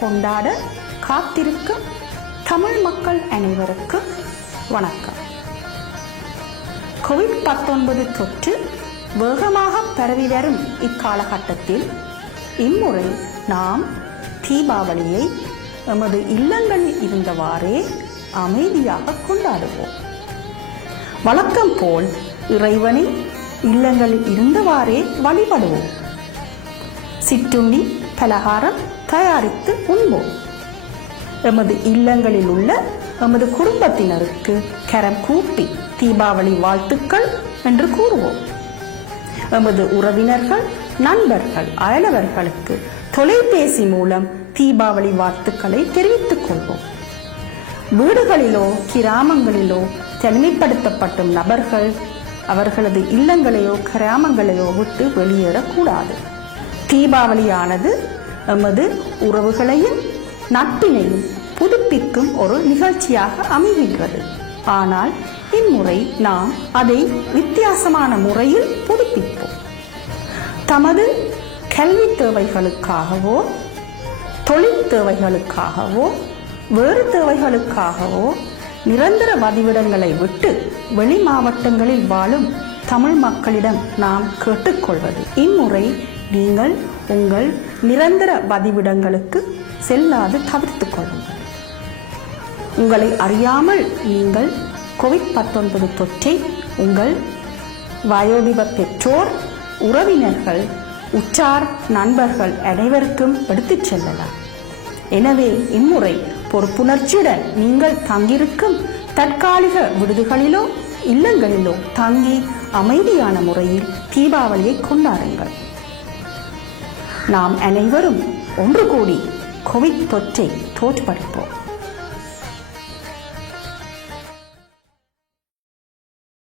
கொண்டாட காத்திருக்கும் தமிழ் மக்கள் அனைவருக்கும் வணக்கம். கோவிட்-19 தொற்று வேகமாக பரவி வரும் இக்காலகட்டத்தில் இம்முறை நாம் தீபாவளியை எமது இல்லங்களில் இருந்தவாறே அமைதியாக கொண்டாடுவோம். வழக்கம் போல் இறைவனை இல்லங்களில் இருந்தவாறே வழிபடுவோம். சிற்றுண்டி பலகாரம் தயாரித்து உண்போம். எமது இல்லங்களில் உள்ள எமது குடும்பத்தினருக்கு கரம் கூப்பி தீபாவளி வாழ்த்துக்கள் என்று கூறுவோம். எமது உறவினர்கள், நண்பர்கள், அயலவர்களுக்கு தொலைபேசி மூலம் தீபாவளி வாழ்த்துக்களை தெரிவித்துக் கொள்வோம். வீடுகளிலோ கிராமங்களிலோ தனிமைப்படுத்தப்படும் நபர்கள் அவர்களது இல்லங்களையோ கிராமங்களையோ விட்டு வெளியேறக்கூடாது. தீபாவளியானது எமது உறவுகளையும் நட்பினையும் புதுப்பிக்கும் ஒரு நிகழ்ச்சியாக அமைகின்றது. ஆனால் இம்முறை நாம் அதை வித்தியாசமான முறையில் புதுப்பிப்போம். தமது கல்வி தேவைகளுக்காகவோ தொழில் தேவைகளுக்காகவோ வேறு தேவைகளுக்காகவோ நிரந்தர வதிவிடங்களை விட்டு வெளி மாவட்டங்களில் வாழும் தமிழ் மக்களிடம் நாம் கேட்டுக்கொள்வது, இம்முறை நீங்கள் உங்கள் நிரந்தர வதிவிடங்களுக்கு செல்லாது தவிர்த்துக் கொள்ளுங்கள். உங்களை அறியாமல் நீங்கள் கோவிட்-19 தொற்றை உங்கள் வயோதிப பெற்றோர், உறவினர்கள், உற்றார், நண்பர்கள் அனைவருக்கும் எடுத்துச் செல்லலாம். எனவே இம்முறை பொறுப்புணர்ச்சியுடன் நீங்கள் தங்கியிருக்கும் தற்காலிக விடுதிகளிலோ இல்லங்களிலோ தங்கி அமைதியான முறையில் தீபாவளியை கொண்டாடுங்கள். நாம் அனைவரும் ஒன்று கூடி கோவிட் தொற்றை தோற்கடிப்போம்.